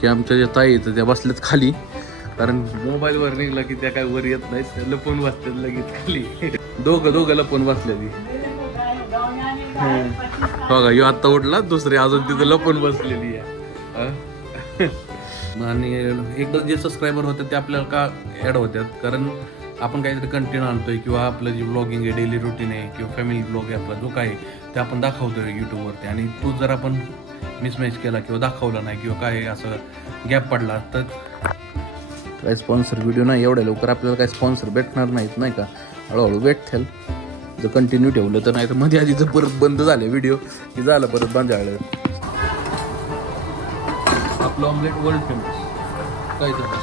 की आमच्या ज्या ताई आहेत त्या बसल्यात खाली, कारण मोबाईलवर निघला की त्या काय वर येत नाहीत, त्या लपून बसतात लगेच खाली. दोघं लपून बसल्या ती. बघा ह्यो आत्ता उठला, दुसरी अजून तिथं लपून बसलेली आहे. आणि एकदा जे सबस्क्रायबर होतात ते आपल्याला का ॲड होतात, कारण आपण काहीतरी कंटेंट आणतोय किंवा आपलं जे ब्लॉगिंग आहे, डेली रुटीन आहे किंवा फॅमिली ब्लॉग आहे आपला जो काय ते आपण दाखवतोय यूट्यूबवरती. आणि तो जर आपण मिसमॅच केला किंवा दाखवला नाही किंवा काय असं गॅप पडला तर काय स्पॉन्सर व्हिडिओ नाही, एवढ्या लवकर आपल्याला काय स्पॉन्सर भेटणार नाहीत नाही का, हळूहळू भेटतील जर कंटिन्यू ठेवलं तर. नाही तर मध्ये आधी जर परत बंद झाले व्हिडिओ की झालं परत बंजाळलं. आपलं ऑमलेट वर्ल्ड फेमस काय तर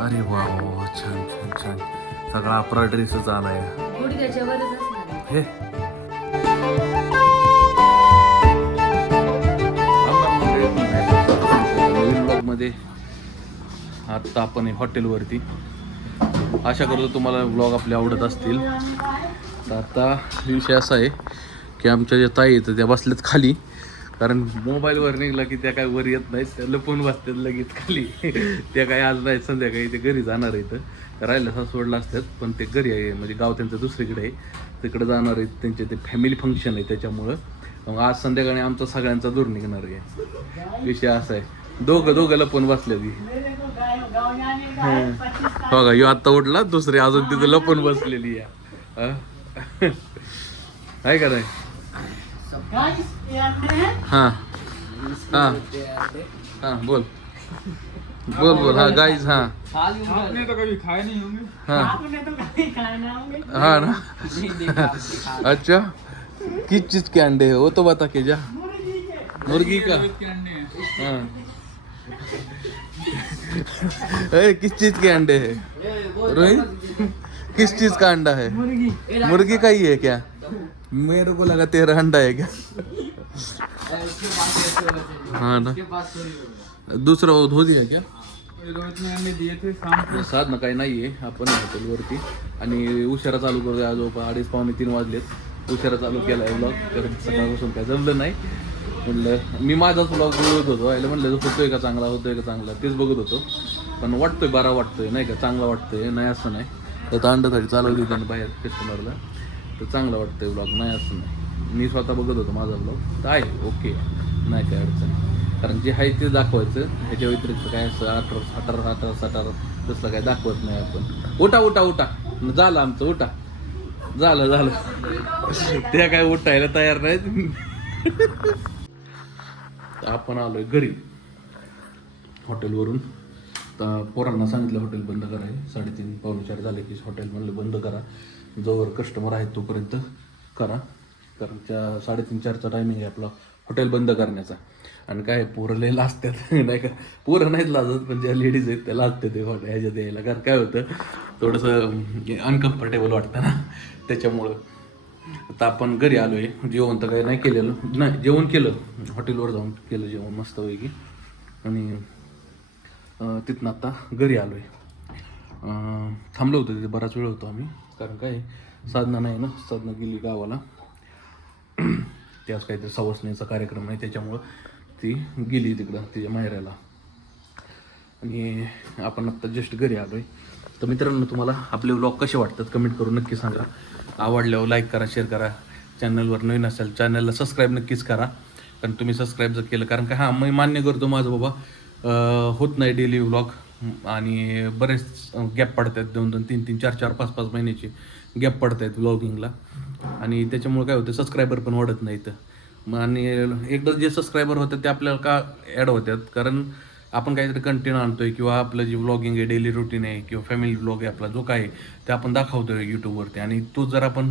अरे वा वा, छान छान छान, सगळा आपला ड्रेसच आलाय हे. नवीन ब्लॉगमध्ये आत्ता आपण हॉटेलवरती, आशा करतो तुम्हाला ब्लॉग आपले आवडत असतील. तर आता विषय असा आहे की आमच्या ज्या ताई आहेत त्या बसल्यात खाली, कारण मोबाईलवर निघला की त्या काय वर येत नाहीत, त्या लपून बसतात लगेच खाली. त्या काय आज नाही, संध्याकाळी ते घरी जाणार आहेत, राहिलं सोडलं असतात पण ते घरी आहे, म्हणजे गाव त्यांचं दुसरीकडे आहे, तिकडे जाणार आहेत, त्यांचे ते फॅमिली फंक्शन आहे त्याच्यामुळं. मग आज संध्याकाळी आमचा सगळ्यांचा दूर निघणार आहे. विषय असा आहे, दोघं लपून बसल्या ती. बघा ह्यो आत्ता उठला, दुसरी अजून तिथं लपून बसलेली आहे. का नाही? हाँ हाँ हाँ बोल बोल बोल. हाँ गाइस, हाँ आपने तो कभी खाए नहीं होंगे. हाँ आपने तो कभी खाए ना होंगे. हाँ ना. अच्छा, किस चीज के अंडे है वो तो बता के जा. मुर्गी का. हाँ किस चीज के अंडे है रोहित, किस चीज का अंडा है? मुर्गी का ही है क्या? मेरे को लगा तेरा अंडा है क्या. हाँ ना, दूसरा वो धो दिया क्या? दिए थे शाम को. साधनं काही नाही आहे, आपण हॉटेलवरती आणि उशिरा चालू करूया. आज 2:30-3 वाजलेत, उशिरा चालू केला आहे ब्लॉग, कारण सकाळपासून काय जमलं नाही. म्हणलं मी माझाच ब्लॉग बघत होतो, आयला म्हणलं होतोय का चांगला तेच बघत होतो. पण वाटतोय बरा वाटतोय नाही का, चांगला वाटतोय, नाही असं नाही. तर अंडाथाळी चालवली त्यानं बाहेर कस्टमरला, तर चांगला वाटतंय ब्लॉग, नाही असं नाही. मी स्वतः बघत होतो माझा ब्लॉग, तर आहे ओके, नाही काय अडचण. कारण जे आहे ते दाखवायचं, ह्याच्या व्यतिरिक्त काय असं 18 तसलं काय दाखवत नाही आपण. उठा झालं आमचं, उठा झालं. त्या काय उठायला तयार नाहीत. आपण आलोय घरी हॉटेलवरून. तर पोरांना सांगितलं हॉटेल बंद कराय, 3:30-4 झाले की हॉटेल म्हणलं बंद करा, जोवर कस्टमर आहेत तोपर्यंत करा, कारण 3:30-4चा टायमिंग आहे आपला हॉटेल बंद करण्याचा. आणि काय पोरं लय लाजतात नाही का, पोरं नाहीत लाजत पण ज्या लेडीज आहेत त्या लाजते ते ह्याच्यात यायला. कारण काय होतं, थोडंसं अनकम्फर्टेबल वाटतं ना, त्याच्यामुळं. आता आपण घरी आलो आहे, जेवण तर काही नाही केलेलं, नाही जेवण केलं, हॉटेलवर जाऊन केलं जेवण मस्तपैकी. आणि तिथनं आता घरी आलो आहे. थांबलो होतो तिथे बराच वेळ होतो आम्ही, कारण काय साधना नाही ना, साधना गेली गावाला, त्याच काहीतरी सवासणीचा कार्यक्रम आहे त्याच्यामुळं ती गेली तिकडं तिच्या माहेराला. आणि आपण आत्ता जस्ट घरी आलो आहे. तर मित्रांनो, तुम्हाला आपले व्लॉग कसे वाटतात कमेंट करून नक्की सांगा. आवडल्यावर लाईक करा, शेअर करा. चॅनलवर नवीन असेल चॅनलला सबस्क्राईब नक्कीच करा, कारण तुम्ही सबस्क्राईब जर केलं, कारण काय मी मान्य करतो माझं बाबा होत नाही डेली व्लॉग, आणि बरेच गॅप पडत आहेत, 2-2, 3-3, 4-4, 5-5 महिन्याचे गॅप पडत आहेत व्लॉगिंगला. आणि त्याच्यामुळे काय होतं, सबस्क्रायबर पण वाढत नाहीत. आणि एकदा जे सबस्क्रायबर होतात ते आपल्याला का ॲड होतात, कारण आपण काहीतरी कंटेंट आणतोय किंवा आपलं जे ब्लॉगिंग आहे, डेली रुटीन आहे किंवा फॅमिली ब्लॉग आहे आपला जो काय ते आपण दाखवतोय यूट्यूबवरती. आणि तो जर आपण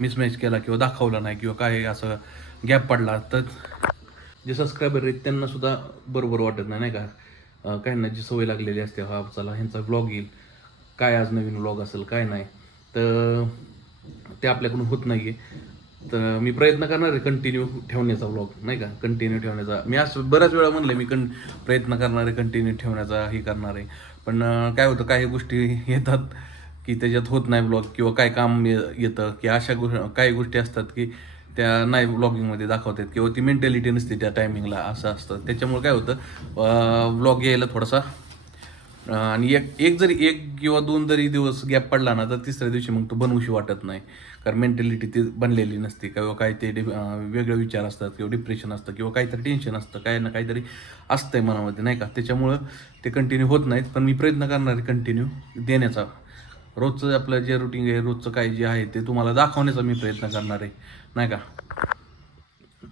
मिसमॅच केला किंवा दाखवला नाही किंवा काय असं गॅप पडला तर जे सबस्क्रायबर आहेत त्यांनासुद्धा बरोबर वाटत नाही का. काही ना जी सवय लागलेली असते, हा चला ह्यांचा ब्लॉग येईल, काय आज नवीन ब्लॉग असेल काय नाही, तर ते आपल्याकडून होत नाही आहे. तर मी प्रयत्न करणार आहे कंटिन्यू ठेवण्याचा व्लॉग नाही का, कंटिन्यू ठेवण्याचा. मी असं बऱ्याच वेळा म्हणलं मी प्रयत्न करणार आहे कंटिन्यू ठेवण्याचा, हे करणार आहे. पण काय होतं, काही गोष्टी येतात की त्याच्यात होत नाही ब्लॉग, किंवा काय काम येतं की अशा काही गोष्टी असतात की त्या नाही व्लॉगिंगमध्ये दाखवतात किंवा ती मेंटॅलिटी नसते त्या टायमिंगला, असं असतं. त्याच्यामुळे काय होतं व्लॉग यायला थोडासा आणि एक जरी एक किंवा दोन जरी दिवस गॅप पडला ना तर तिसऱ्या दिवशी मग तो बनवूशी वाटत नाही, कारण मेंटॅलिटी ती बनलेली नसते किंवा काही ते वेगळे विचार असतात किंवा डिप्रेशन असतं किंवा काहीतरी टेन्शन असतं, काही ना काहीतरी असतंय मनामध्ये नाही का, त्याच्यामुळं ते कंटिन्यू होत नाहीत. पण मी प्रयत्न करणार आहे कंटिन्यू देण्याचा, रोजचं आपलं जे रुटीन आहे, रोजचं काय जे आहे ते तुम्हाला दाखवण्याचा मी प्रयत्न करणार आहे नाही का.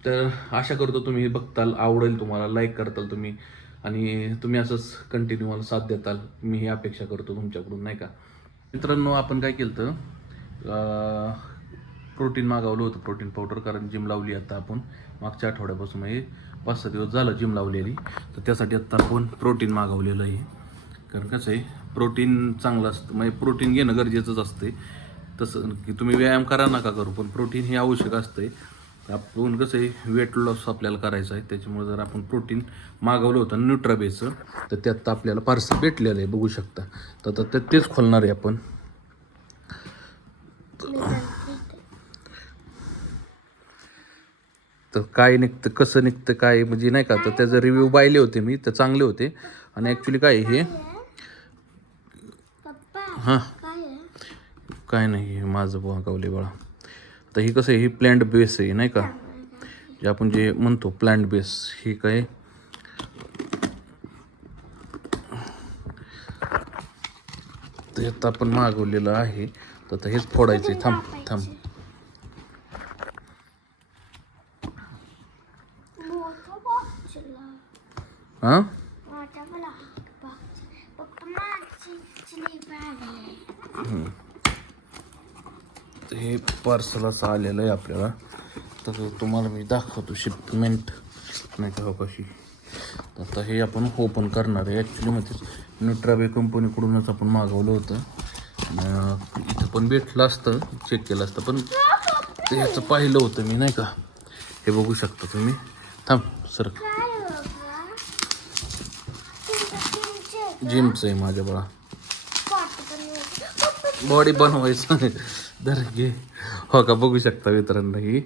तर आशा करतो तुम्ही बघताल, आवडेल तुम्हाला, लाईक करताल तुम्ही आणि तुम्ही असंच कंटिन्यू मला साथ देताल, मी ही अपेक्षा करतो तुमच्याकडून नाही का. मित्रांनो, आपण काय केलं तर प्रोटीन मागवलं होतं, प्रोटीन पावडर, कारण जिम लावली आता आपण मागच्या आठवड्यापासून, म्हणजे 5-6 दिवस झालं जिम लावलेली. तर त्यासाठी आत्ता आपण प्रोटीन मागवलेलं आहे, कारण कसं आहे प्रोटीन चांगलं असतं, म्हणजे प्रोटीन घेणं गरजेचंच असते. तसं की तुम्ही व्यायाम करा नका करू, पण प्रोटीन हे आवश्यक असते. आपण कसं आहे वेट लॉस आपल्याला करायचं आहे, त्याच्यामुळे जर आपण प्रोटीन मागवलं होतं न्यूट्राबेचं, तर त्यात आपल्याला पार्सल भेटलेलं आहे, बघू शकता. तर तेच खोलणार आहे आपण. तर काय निघतं, कसं निघतं, काय म्हणजे नाही का, तर त्याचे रिव्ह्यू पाहिले होते मी, तर चांगले होते. आणि ॲक्च्युली काय हे हां काय नाही, हे माझं मागवले बाळा. तर ही कसं आहे, ही प्लांट बेस आहे नाही का, जे आपण जे म्हणतो प्लांट बेस, ही काय ते आता आपण मागवलेलं आहे. तर आता हेच फोडायचं आहे. थांब हां तर हे पार्सल असं आलेलं आहे आपल्याला. तर तुम्हाला मी दाखवतो शिपमेंट नाही का कशी. आता हे आपण ओपन करणार आहे. ॲक्च्युली म्हणजे न्यूट्राबे कंपनीकडूनच आपण मागवलं होतं. इथं पण भेटलं असतं, चेक केलं असतं, पण ते ह्याचं पाहिलं होतं मी नाही का. हे बघू शकता तुम्ही. थांब सर, जिमचं आहे माझ्या बाळा, बॉडी बनवायचं दर घे. हो का, बघू शकता मित्रांनो, ही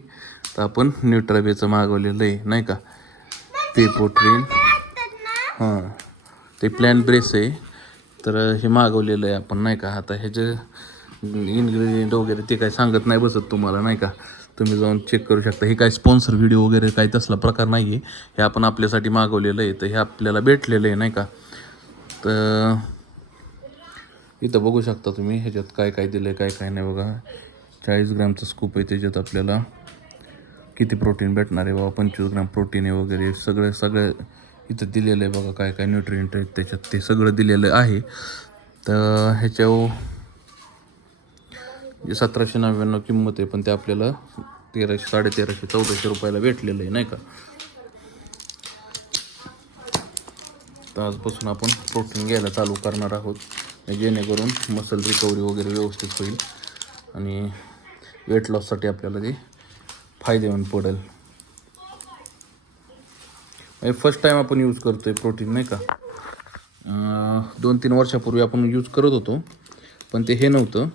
तर आपण न्यूट्राबेचं मागवलेलं आहे नाही का, पे प्रोटीन. हां, ते प्लॅन ब्रेस आहे. तर हे मागवलेलं आहे आपण नाही का. आता ह्याचे इन्ग्रेडियंट वगैरे ते काय सांगत नाही बसत तुम्हाला नाही का, तुम्ही जाऊन चेक करू शकता. हे काय स्पॉन्सर व्हिडिओ वगैरे काही तसला प्रकार नाही आहे, हे आपण आपल्यासाठी मागवलेलं आहे. तर हे आपल्याला भेटलेलं आहे नाही का. तर इथं बघू शकता तुम्ही ह्याच्यात काय काय दिलं आहे, काय काय नाही बघा. 40 ग्रॅमचं स्कूप आहे, त्याच्यात आपल्याला किती प्रोटीन भेटणार आहे बाबा, 25 ग्रॅम प्रोटीन आहे वगैरे, सगळं इथं दिलेलं आहे बघा. काय काय न्यूट्रिएंट आहेत त्याच्यात ते सगळं दिलेलं आहे. तर ह्याच्यावर 1799 किंमत आहे, पण ते आपल्याला 1300, 1350, 1400 रुपयाला भेटलेलं आहे नाही का. तर आजपासून आपण प्रोटीन घ्यायला चालू करणार आहोत, जेणेकरून मसल रिकव्हरी वगैरे व्यवस्थित होईल आणि वेट लॉससाठी आपल्याला ते फायदेमंद पडेल. फर्स्ट टाईम आपण यूज करतो आहे प्रोटीन नाही का. 2-3 वर्षापूर्वी आपण यूज करत होतो, पण ते हे नव्हतं,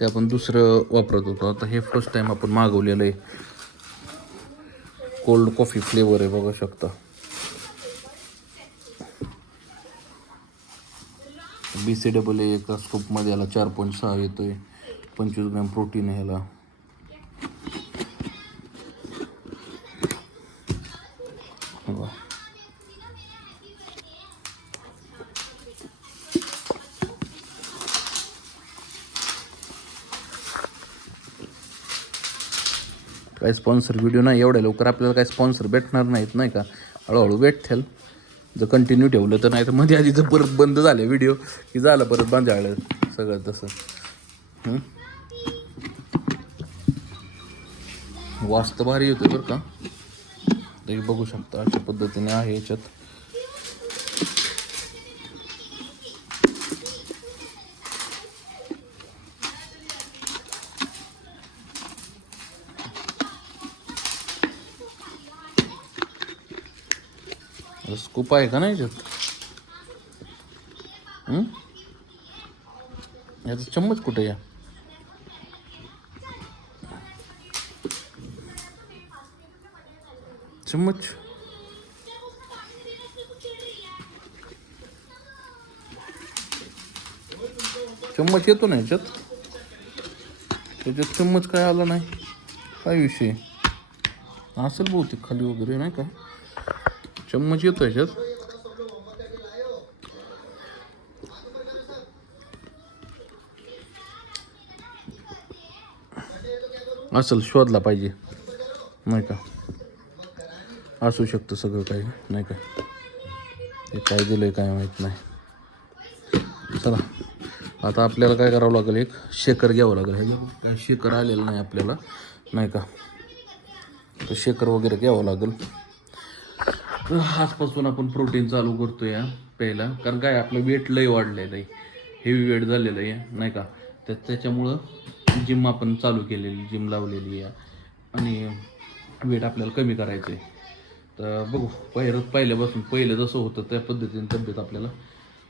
ते आपण दुसरं वापरत होतो. आता हे फर्स्ट टाईम आपण मागवलेलं आहे. कोल्ड कॉफी फ्लेवर आहे, बघू शकता. BCAA एका स्कूपमध्ये याला 4.6 येतोय. 25 ग्रॅम प्रोटीन आहे ह्याला. काय स्पॉन्सर व्हिडिओ नाही, एवढ्या लवकर आपल्याला काय स्पॉन्सर भेटणार नाहीत नाही का, हळूहळू भेटतील जर कंटिन्यू ठेवलं तर. नाही तर मध्ये आधी जर परत बंद झाले व्हिडिओ की झालं परत बांधाळलं सगळं तसं. वास्त भारी होतं बरं का. ते बघू शकता अशा पद्धतीने आहे याच्यात. स्कूप आहे का नाही याच्यात, याचा चम्मच कुठे या. चम्मच चम्मच येतो ना ह्याच्यात त्याच्यात चम्मच काय आला नाही काय विषय असेल बहुतेक खाली वगैरे नाही काय चम्मच येतो ह्याच्यात असेल शोधला पाहिजे नाही का असू शकतं सगळं काही नाही का हे काय दिलंय काय माहीत नाही चला आता आपल्याला काय करावं लागेल एक शेकर घ्यावं लागेल हे काय शेकर आलेलं नाही आपल्याला नाही का तर शेकर वगैरे घ्यावं लागेल आजपासून आपण प्रोटीन चालू करतो या प्यायला कारण काय आपलं वेट लय वाढलेलं आहे हेवी वेट झालेलं आहे नाही का तर त्याच्यामुळं जिम आपण चालू केलेली जिम लावलेली आहे आणि वेट आपल्याला कमी करायचं आहे तर बघू पहिलं जसं होतं त्या पद्धतीने तब्येत आपल्याला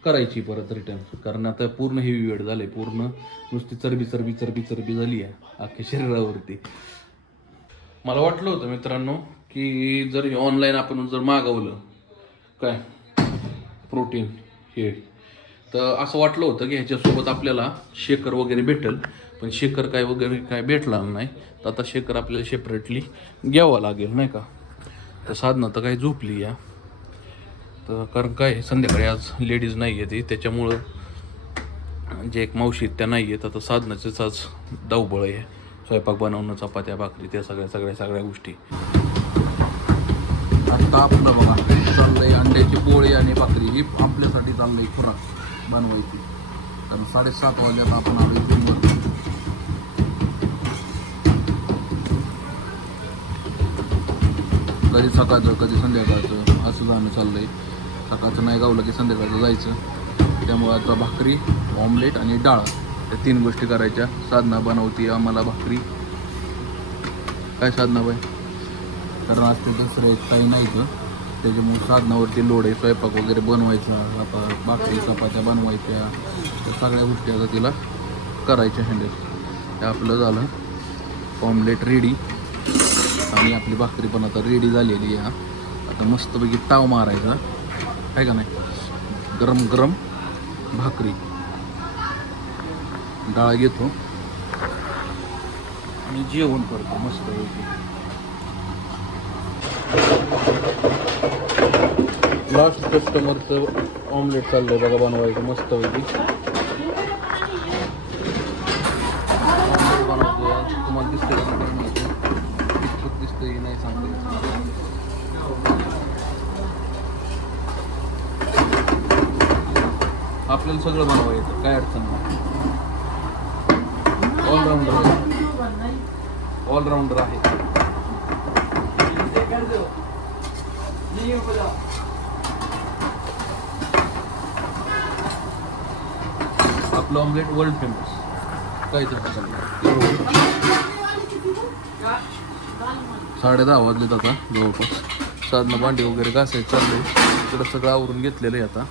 करायची परत रिटर्न कारण आता पूर्ण हेवी वेट झालं आहे पूर्ण नुसती चरबी झाली आहे अख्ख्या शरीरावरती मला वाटलं होतं मित्रांनो की जर ऑनलाईन आपण जर मागवलं काय प्रोटीन हे तर असं वाटलं होतं की ह्याच्यासोबत आपल्याला शेकर वगैरे भेटेल पण शेकर काय भेटला नाही तर आता शेकर आपल्याला सेपरेटली घ्यावं लागेल नाही का तर साधना तर काही झोपली या तर कारण काय संध्याकाळी आज लेडीज नाही आहे ती त्याच्यामुळं जे एक मावशी त्या नाही आहेत आता साधनाचंच आज धावबळ आहे स्वयंपाक बनवणं चपात्या भाकरी त्या सगळ्या गोष्टी आता आपलं बघा चाललंय अंड्याची पोळी आणि भाकरी ही आपल्यासाठी चाललंय खुराक बनवायची कारण 7:30 वाजल्यात आपण आलो जिमवर कधी सकाळचं कधी संध्याकाळचं असं जाणं चाललंय सकाळचं नाही गावलं की संध्याकाळचं जायचं त्यामुळं आता भाकरी ऑमलेट आणि डाळ या 3 गोष्टी करायच्या साधना बनवती आम्हाला भाकरी काय साधना बाई कारण आज ते दुसरं एक काही नाही तर त्याच्यामुळे साधनावरती लोड आहे स्वयंपाक वगैरे बनवायचा आता भाकरी चपात्या बनवायच्या त्या सगळ्या गोष्टी आता तिला करायच्या हँडल ते आपलं झालं ऑमलेट रेडी आणि आपली भाकरी पण आता रेडी झालेली आहे आता मस्तपैकी ताव मारायचा आहे का नाही गरम गरम भाकरी डाळ घेतो आणि जेवण करतो मस्तपैकी लास्ट कस्टमरचं ऑमलेट चाललंय बघा बनवायचं मस्तपैकी ऑमलेट बनवतो तुम्हाला दिसतंय कितपत दिसतंय नाही सांगतो आपल्याला सगळं बनवायचं येतं काय अडचण नाही ऑलराऊंडर आहे आपलं ऑमलेट वर्ल्ड फेमस काय तर 10:30 वाजलेत आता जवळपास साधनं भांडी वगैरे घासायचं चाललंय इकडं सगळं आवरून घेतलेलं आहे आता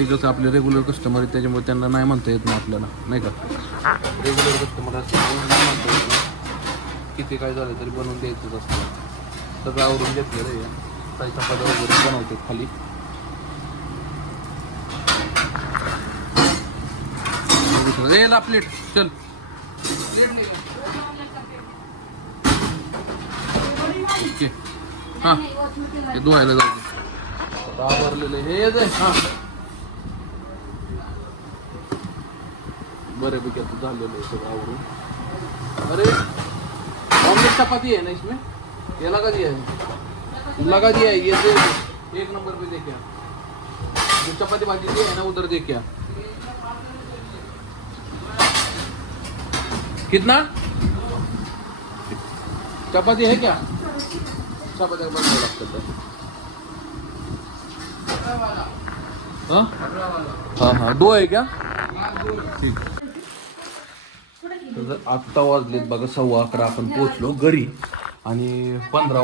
इकडचं आपले रेग्युलर कस्टमर आहेत त्याच्यामुळे त्यांना नाही म्हणता येत नाही आपल्याला नाही का रेग्युलर कस्टमर असल्यामुळे नाही म्हणता येत नाही किती काय झालं तरी बनवून द्यायचंच असतं सगळं आवरून घेतलेलं आहे काही चपात्या वगैरे बनवते खाली ला प्लेट चल ओके हां हे धुवायला जायचं आवरलेलं हे जाय हां बऱ्यापैकी आता झालेलं आहे सगळं आवरून अरे ऑमलेट चपाती है ना इसमें ये लगा दिया है लगा दिया है ये दे 1 नंबर पे देखिए जो चपाती भाजी दी है ना उधर देखिए कितना चपाती है क्या चपाती बनवावं लागतं हाँ हाँ 2 है क्या ठीक तर आत्ता वाजलेत बघा 11:15 आपण पोचलो घरी आणि 15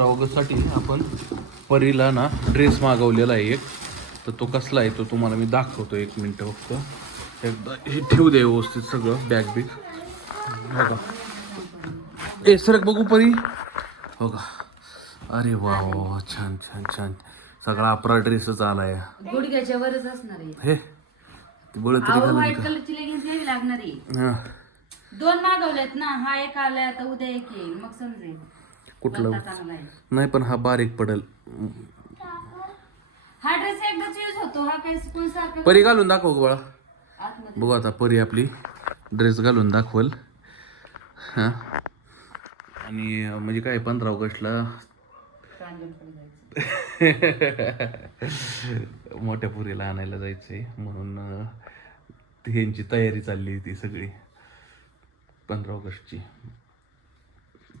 ऑगस्टसाठी आपण परीला ना ड्रेस मागवलेला आहे एक तर तो कसला आहे तो तुम्हाला मी दाखवतो 1 मिनिट फक्त एकदा हे ठेवू दे व्यवस्थित सगळं बॅग बिग हो का ए सरक बघू परी हो का अरे वा वा छान छान छान सगळा आपला ड्रेसच आलाय गुडघ्याच्या वरच असणार आहे. हे ती बळ तरी अहो घालून व्हाईट का कलरची लेगिन्स घ्यावी लागणार आहे. हा 2 मागवलेत ना, हा एक आलाय आता, उद्या एक येईल, मग समजेल कुठलं कोणता चांगला आहे. नाही पण हा बारीक पडेल हा ड्रेस एकदाच यूज होतो, हा काही कोण सारखा परी घालून दाखव गं बाळा आतमध्ये बघू आता परी आपली ड्रेस घालून दाखवल हां आणि म्हणजे काय 15 ऑगस्टला प्रांजलकडे जायचं. मोठ्या पुरीला आणायला जायचंय म्हणून ह्यांची तयारी चालली होती सगळी 15 ऑगस्टची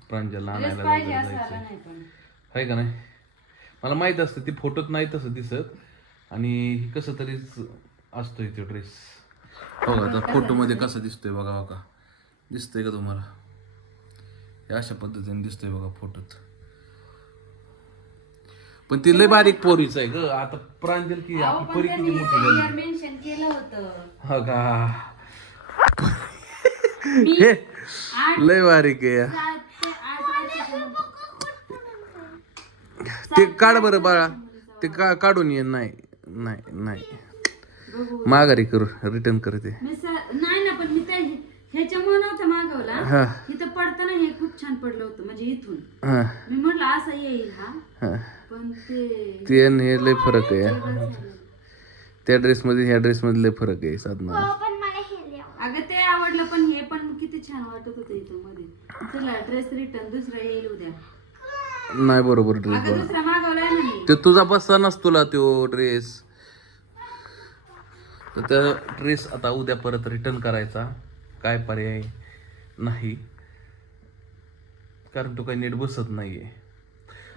प्रांजलला ड्रेस आणायला पाहिजे वगैरे असं आला जायचंय नाही पण आहे का नाही मला माहित असतं ती फोटोत नाही तसं दिसत आणि कसं तरीच असतोय तो ड्रेस हो का आता फोटोमध्ये कसं दिसतोय बघा हो का दिसतंय का तुम्हाला हे अशा पद्धतीने दिसतोय बघा फोटोत पण ती लय बारीक पोरीच आहे ग आता प्रांजल की अहो, आपली पण परी त्यांनी किती मोठी झाली यार मेन्शन केलं होतं. हो का मी हे 8 लय बारीक आहे या. 7 ते 8 वर्षाच्या ते काढ बरं बाळा ते काढून ये नाही नाही नाही बघू. माघारी करू रिटर्न कर ते नाही ना, पण मी त्या ह्याच्यामुळे नव्हता मागवला. हा इथं पडताना हे खूप छान पडलं होतं म्हणजे इथून हा मी म्हटलं असं येईल हा, हा पण ते ते आणि हे लय फरक आहे वेगळंच झालं. त्या ड्रेसमध्ये ह्या ड्रेसमध्ये लय फरक आहे साधना अगं ते आवडलं, पण हे पण किती छान वाटत होतं इथं मध्ये. चला ड्रेस रिटर्न, दुसरा येईल उद्या. नाही बरोबर ड्रेस अगं दुसरा मागवलाय ना मी. ते तुझा बसता नस तुला तो ड्रेस तर त्या ड्रेस आता उद्या परत रिटर्न करायचा काय पर्याय नाही कारण तो काही नीट बसत नाहीये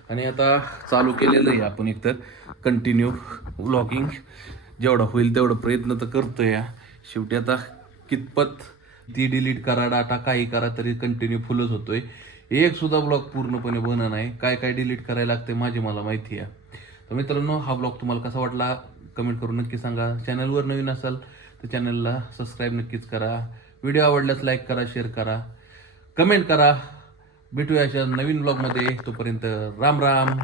आणि आता चालू केलेलं आहे आपण एकतर कंटिन्यू व्लॉगिंग जेवढा होईल तेवढा प्रयत्न तर करतोय या शेवटी आता कितपत ती डिलीट करा डाटा काही करा तरी कंटिन्यू फुलच होतोय एक सुद्धा ब्लॉग पूर्णपणे बन नाही काय काय डिलीट करायला लागते माझी मला माहिती आहे तर मित्रांनो हा ब्लॉग तुम्हाला कसा वाटला कमेंट करून नक्की सांगा चॅनलवर नवीन असाल तर चॅनलला सबस्क्राईब नक्कीच करा व्हिडिओ आवडल्यास लाईक करा शेअर करा कमेंट करा भेटूया अशा नवीन ब्लॉगमध्ये तोपर्यंत राम राम